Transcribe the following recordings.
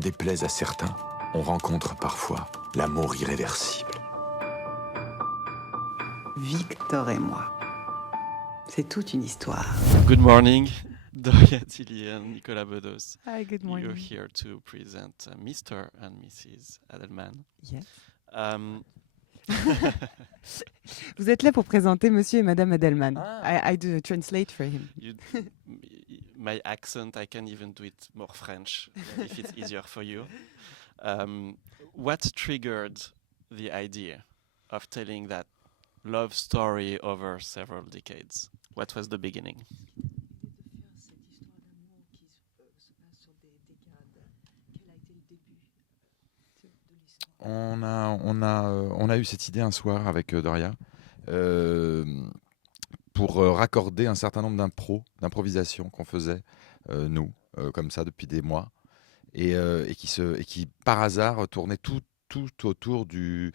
déplaise à certains, on rencontre parfois l'amour irréversible. Victor et moi. C'est toute une histoire. Good morning, Doria Tilly and Nicolas Bedos. Hi, good morning. You're here to present Mr. and Mrs. Adelman. Yes. Um, Vous êtes là pour présenter Monsieur et Madame Adelman. Ah. I do translate for him. My accent, I can even do it more French if it's easier for you. What triggered the idea of telling that love story over several decades? What was the beginning? On a eu cette idée un soir avec Doria pour raccorder un certain nombre d'improvisations qu'on faisait nous comme ça depuis des mois et qui par hasard tournaient tout autour du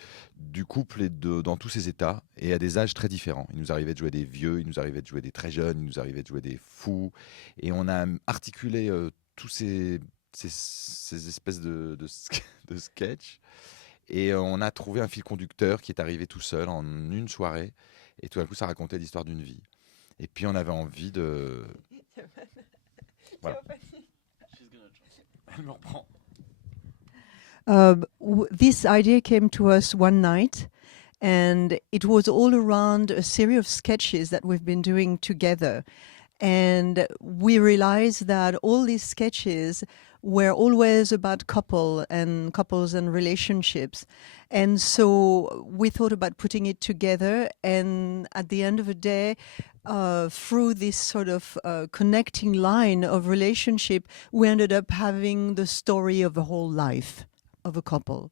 couple et dans tous ses états et à des âges très différents. Il nous arrivait de jouer des vieux, il nous arrivait de jouer des très jeunes, il nous arrivait de jouer des fous et on a articulé tous ces espèces de sketchs. Et on a trouvé un fil conducteur qui est arrivé tout seul en une soirée. Et tout d'un coup, ça racontait l'histoire d'une vie. Et puis, on avait envie de... Voilà. Elle me reprend. This idea came to us one night, and it was all around a series of sketches that we've been doing together. And we realized that all these sketches were always about couples and relationships. And so we thought about putting it together. And at the end of the day, through this sort of connecting line of relationship, we ended up having the story of a whole life of a couple.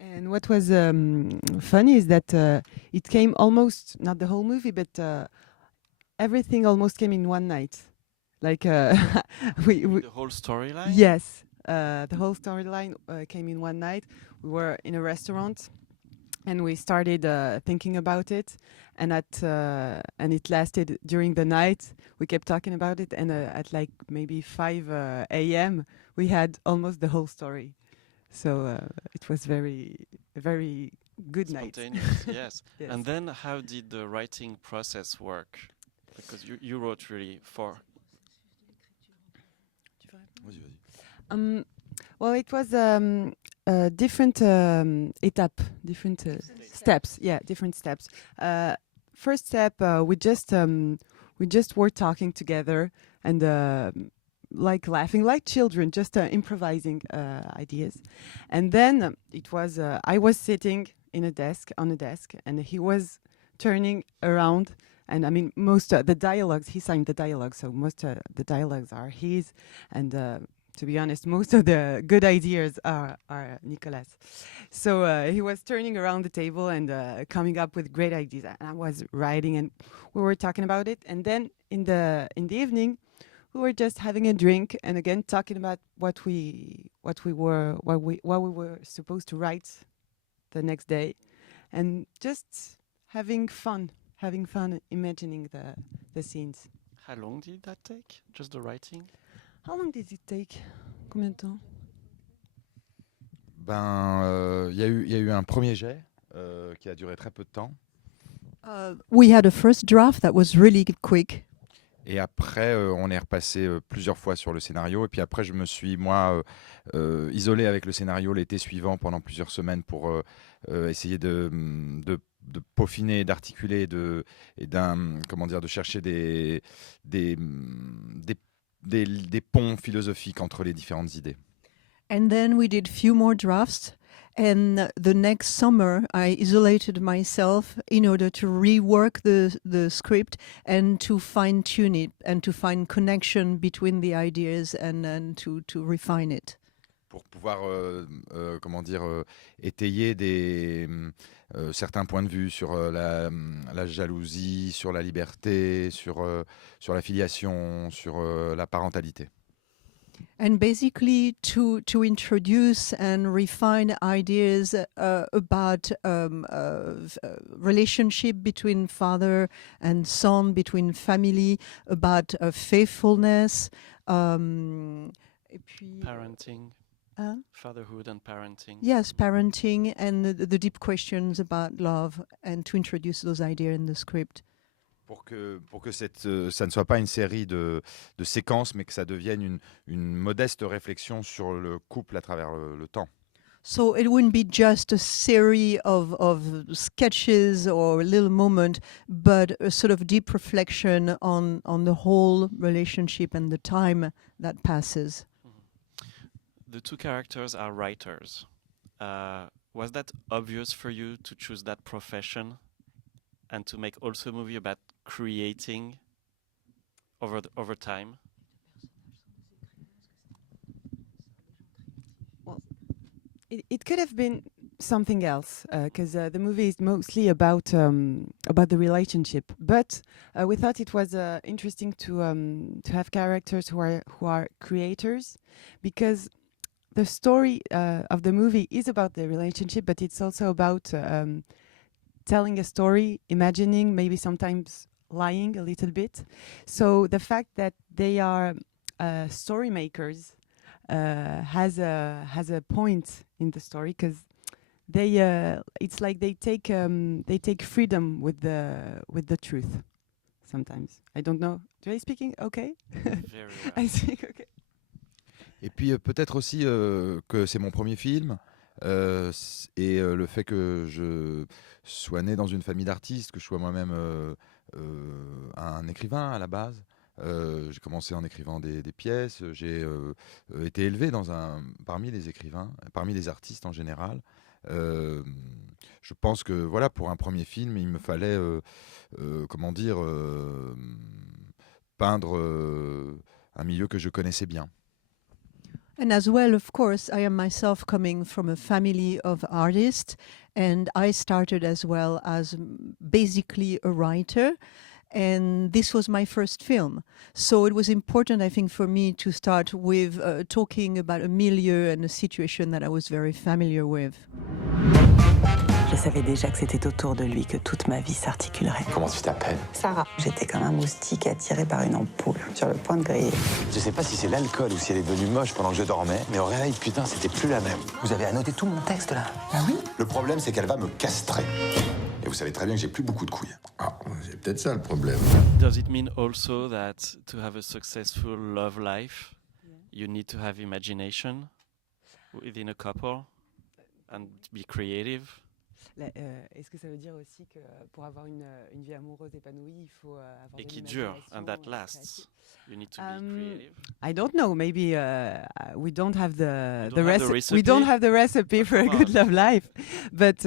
And what was funny is that it came almost, not the whole movie, but everything almost came in one night. Like the whole storyline? Yes, the whole storyline came in one night. We were in a restaurant, and we started thinking about it, and it lasted during the night. We kept talking about it, and at like maybe 5 a.m. we had almost the whole story. So it was very good night. Yes. Yes. And then how did the writing process work? Because you wrote really for... Well, it was different steps. Yeah, different steps. First step, we just were talking together and like laughing like children, just improvising ideas. And then it was I was sitting on a desk, and he was turning around. And I mean, most the dialogues, he signed the dialogue, so most the dialogues are his. And to be honest, most of the good ideas are Nicolas. So he was turning around the table and coming up with great ideas. And I was writing, and we were talking about it. And then in the evening, we were just having a drink and again talking about what we were supposed to write the next day, and just having fun imagining the scenes. How long did that take? Just the writing? How long did it take? Combien de temps? Il y a eu un premier jet qui a duré très peu de temps. We had a first draft that was really quick. Et après, on est repassé plusieurs fois sur le scénario. Et puis après, je me suis, moi, isolé avec le scénario l'été suivant pendant plusieurs semaines pour essayer de peaufiner, d'articuler, de chercher des ponts philosophiques entre les différentes idées. And then we did few more drafts. And the next summer, I isolated myself in order to rework the script and to fine-tune it and to find connection between the ideas and to refine it. Pour pouvoir, étayer certains points de vue sur la jalousie, sur la liberté, sur la filiation, sur la parentalité. And basically to introduce and refine ideas about relationship between father and son, between family, about faithfulness, Et puis, Parenting, hein? fatherhood and parenting. Yes, parenting and the deep questions about love, and to introduce those ideas in the script. Pour que ça ne soit pas une série de séquences, mais que ça devienne une modeste réflexion sur le couple à travers le temps. So it wouldn't be just a series of sketches or a little moment, but a sort of deep reflection on the whole relationship and the time that passes. The two characters are writers. Was that obvious for you to choose that profession and to make also a movie about creating over time? It could have been something else because the movie is mostly about the relationship. But we thought it was interesting to have characters who are creators, because the story of the movie is about the relationship, but it's also about telling a story, imagining, maybe sometimes lying a little bit. So the fact that they are story makers has a point in the story, because it's like they take freedom with the truth. Sometimes I don't know. Do I speaking okay? Very well. I speak okay. Et puis peut-être aussi que c'est mon premier film, et le fait que je sois né dans une famille d'artistes, que je sois moi-même un écrivain à la base. J'ai commencé en écrivant des pièces, j'ai été élevé parmi les écrivains, parmi les artistes en général. Je pense que voilà, pour un premier film, il me fallait peindre un milieu que je connaissais bien. And as well, of course, I am myself coming from a family of artists, and I started as well as basically a writer. And this was my first film. So it was important, I think, for me to start with talking about a milieu and a situation that I was very familiar with. Je savais déjà que c'était autour de lui que toute ma vie s'articulerait. Comment tu t'appelles? Sarah, j'étais comme un moustique attiré par une ampoule, sur le point de griller. Je sais pas si c'est l'alcool ou si elle est devenue moche pendant que je dormais, mais au réveil, putain, c'était plus la même. Vous avez annoté tout mon texte là? Ah oui? Le problème, c'est qu'elle va me castrer. Et vous savez très bien que j'ai plus beaucoup de couilles. Ah, c'est peut-être ça le problème. Does it mean also that to have a successful love life, you need to have imagination within a couple and be creative? Est-ce que ça veut dire aussi que pour avoir une vie amoureuse épanouie, il faut avoir Et de qui dure, l'imagination and that créative? lasts. You need to be creative. I don't know. Maybe we don't have the You don't have the recipe. We don't recipe? have the recipe for a Come good on. love life. But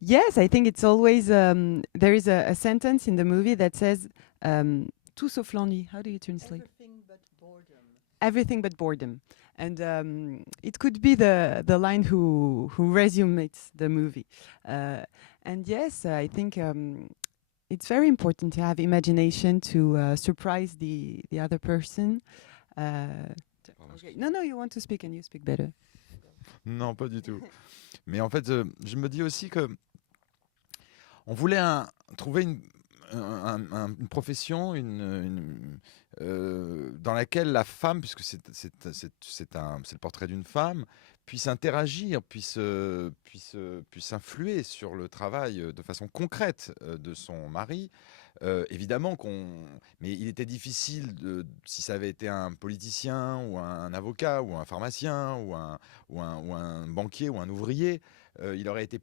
yes, I think it's always there is a sentence in the movie that says tout sauf l'ennui. How do you translate? Everything but boredom. Everything but boredom. And it could be the line who resumes the movie. And yes, I think it's very important to have imagination to surprise the other person. Okay. No, you want to speak and you speak better. Non, pas du tout. Mais en fait, je me dis aussi que on voulait trouver une profession, dans laquelle la femme, puisque c'est le portrait d'une femme, puisse interagir, puisse influer sur le travail de façon concrète de son mari. Évidemment mais il était difficile si ça avait été un politicien ou un avocat ou un pharmacien ou un banquier ou un ouvrier, il aurait été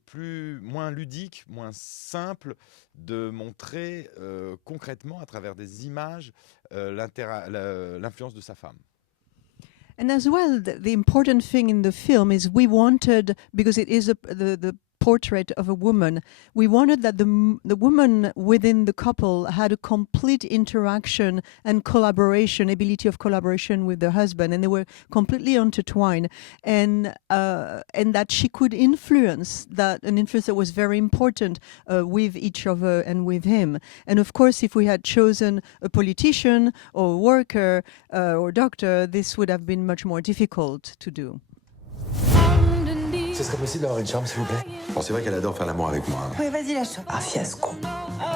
moins ludique, moins simple de montrer concrètement à travers des images l'influence de sa femme. And as well, the important thing in the film is we wanted, because it is the portrait of a woman, we wanted that the woman within the couple had a complete interaction and collaboration, ability of collaboration with the husband, and they were completely intertwined, and that she could influence an influence that was very important with each other and with him. And of course, if we had chosen a politician or a worker or doctor, this would have been much more difficult to do. Ce serait possible d'avoir une chambre, s'il vous plaît? Bon, c'est vrai qu'elle adore faire l'amour avec moi. Oui, vas-y, lâche-toi. Un fiasco.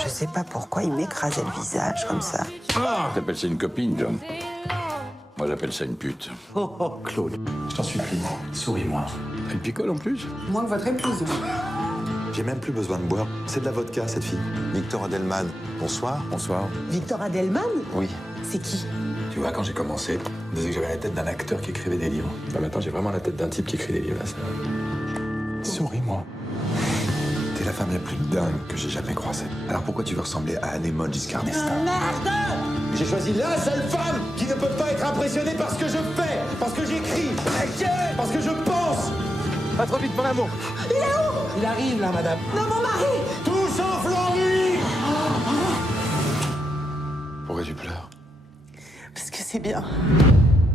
Je sais pas pourquoi il m'écrasait le visage comme ça. Ah, t'appelles ça une copine, John? Moi, Moi, j'appelle ça une pute. Oh, oh, Claude, je t'en supplie, souris-moi. Elle picole en plus. Moins que votre épouse. J'ai même plus besoin de boire. C'est de la vodka, cette fille. Victor Adelman, bonsoir. Bonsoir. Victor Adelman? Oui. C'est qui? Tu vois, quand j'ai commencé, on disait que j'avais la tête d'un acteur qui écrivait des livres. Bah, maintenant, j'ai vraiment la tête d'un type qui écrit des livres. Là, ça... Souris-moi. T'es la femme la plus dingue que j'ai jamais croisée. Alors pourquoi tu veux ressembler à Anémone Giscard d'Estaing? Merde! J'ai choisi la seule femme qui ne peut pas être impressionnée par ce que je fais, parce que j'écris, parce que je pense. Pas trop vite, mon amour. Il est où? Il arrive là, madame. Non, mon mari! Tout sauf Laurie. Pourquoi tu pleures? Parce que c'est bien.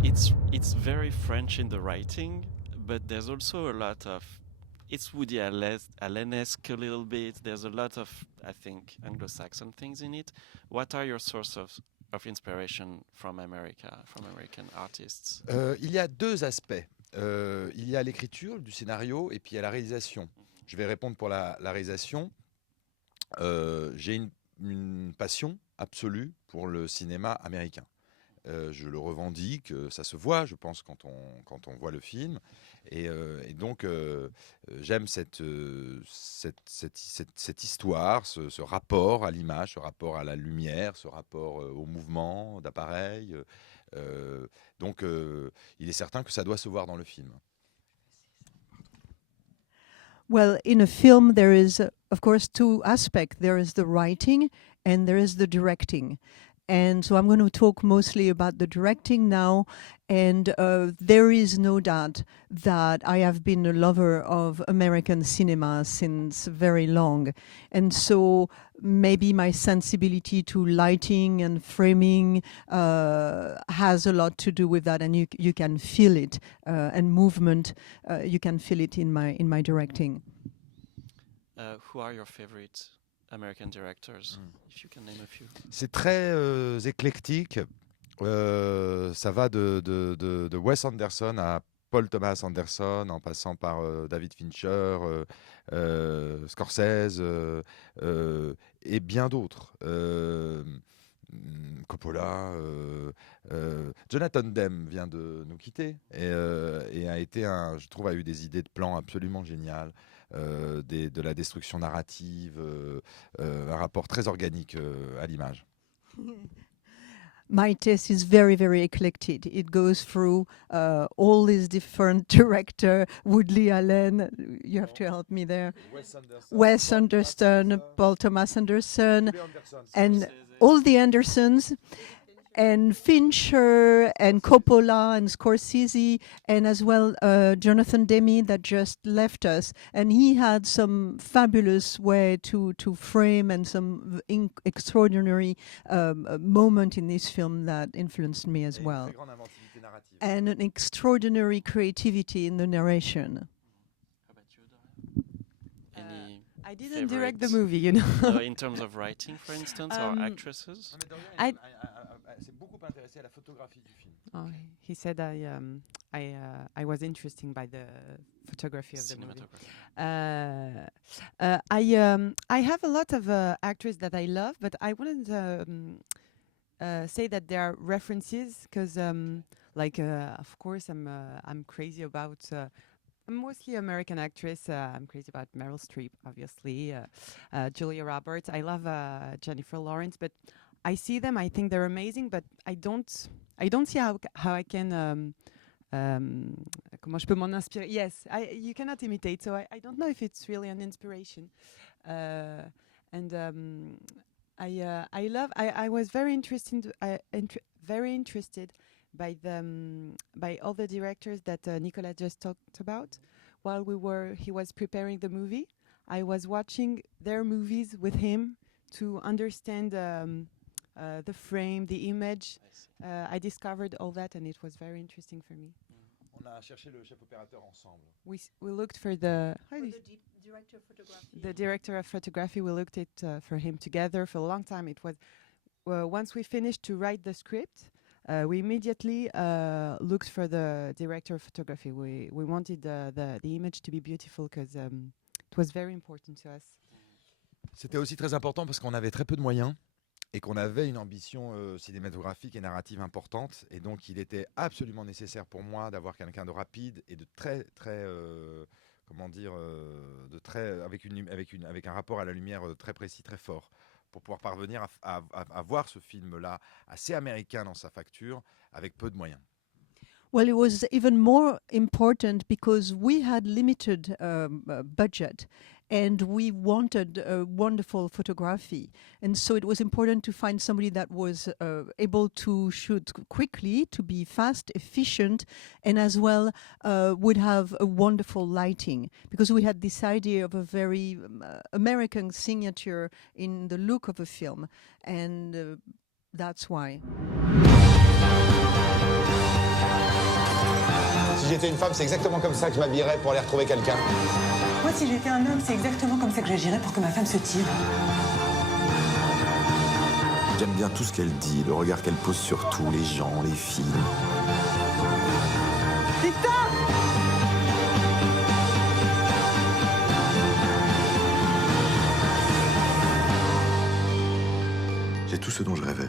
It's very French in the writing, but there's also a lot of it's Woody Allen-esque a little bit. There's a lot of, I think, Anglo-Saxon things in it. What are your sources of inspiration from America, from American artists? Il y a deux aspects. Il y a l'écriture du scénario et puis il y a la réalisation. Je vais répondre pour la réalisation. J'ai une passion absolue pour le cinéma américain. Je le revendique, ça se voit, je pense, quand on voit le film. Et donc, j'aime cette histoire, ce rapport à l'image, ce rapport à la lumière, ce rapport au mouvement d'appareil. Donc, il est certain que ça doit se voir dans le film. Well, in a film, there is, of course, two aspects. There is the writing and there is the directing. And so I'm going to talk mostly about the directing now. And there is no doubt that I have been a lover of American cinema since very long. And so maybe my sensibility to lighting and framing has a lot to do with that. And you can feel it, and movement, you can feel it in my directing. Who are your favorite American directors, if you can name a few? C'est très éclectique. Ça va de Wes Anderson à Paul Thomas Anderson, en passant par David Fincher, Scorsese et bien d'autres. Coppola, Jonathan Demme vient de nous quitter et a été je trouve, a eu des idées de plans absolument géniales. De la destruction narrative, un rapport très organique à l'image. My taste is very, very eclectic. It goes through all these different directors. Woody Allen, you have to help me there. Wes Anderson, Paul Thomas Anderson, and all the Andersons. And Fincher and Coppola and Scorsese, and as well Jonathan Demme that just left us, and he had some fabulous way to frame and some extraordinary moment in this film that influenced me as well, and an extraordinary creativity in the narration. How about you, Dorian? I didn't direct the favorites? movie, you know. No, in terms of writing, for instance, or actresses? I- C'est beaucoup intéressé à la photographie du film. Oh, he said I was interested by the photography of the movie. Cinematography. I have a lot of actors that I love, but I wouldn't say that they are references because, of course, I'm crazy about. I'm mostly American actress. I'm crazy about Meryl Streep, obviously, Julia Roberts. I love Jennifer Lawrence, but I see them. I think they're amazing, but I don't see how I can. Comment je peux m'en inspirer? Yes, you cannot imitate, so I don't know if it's really an inspiration. I was very interested by all the directors that Nicolas just talked about. While he was preparing the movie, I was watching their movies with him to understand the frame, the image. I discovered all that, and it was very interesting for me. On a cherché le chef opérateur ensemble. We looked for the Director of photography. the director of photography. We looked at for him together for a long time. It was once we finished to write the script, we immediately looked for the director of photography. We wanted the image to be beautiful because it was very important to us. C'était aussi très important parce qu'on avait très peu de moyens. et qu'on avait une ambition cinématographique et narrative importante. Et donc, il était absolument nécessaire pour moi d'avoir quelqu'un de rapide et de très, très, comment dire, avec un rapport à la lumière très précis, très fort, pour pouvoir parvenir à voir ce film-là assez américain dans sa facture, avec peu de moyens. Well, it was even more important because we had limited budget and we wanted wonderful photography. And so it was important to find somebody that was able to shoot quickly, to be fast, efficient, and as well would have a wonderful lighting, because we had this idea of a very American signature in the look of a film. And that's why. Si j'étais une femme, c'est exactement comme ça que je m'habillerais pour aller retrouver quelqu'un. Moi, si j'étais un homme, c'est exactement comme ça que j'agirais pour que ma femme se tire. J'aime bien tout ce qu'elle dit, le regard qu'elle pose sur tout, les gens, les filles. Victor! J'ai tout ce dont je rêvais.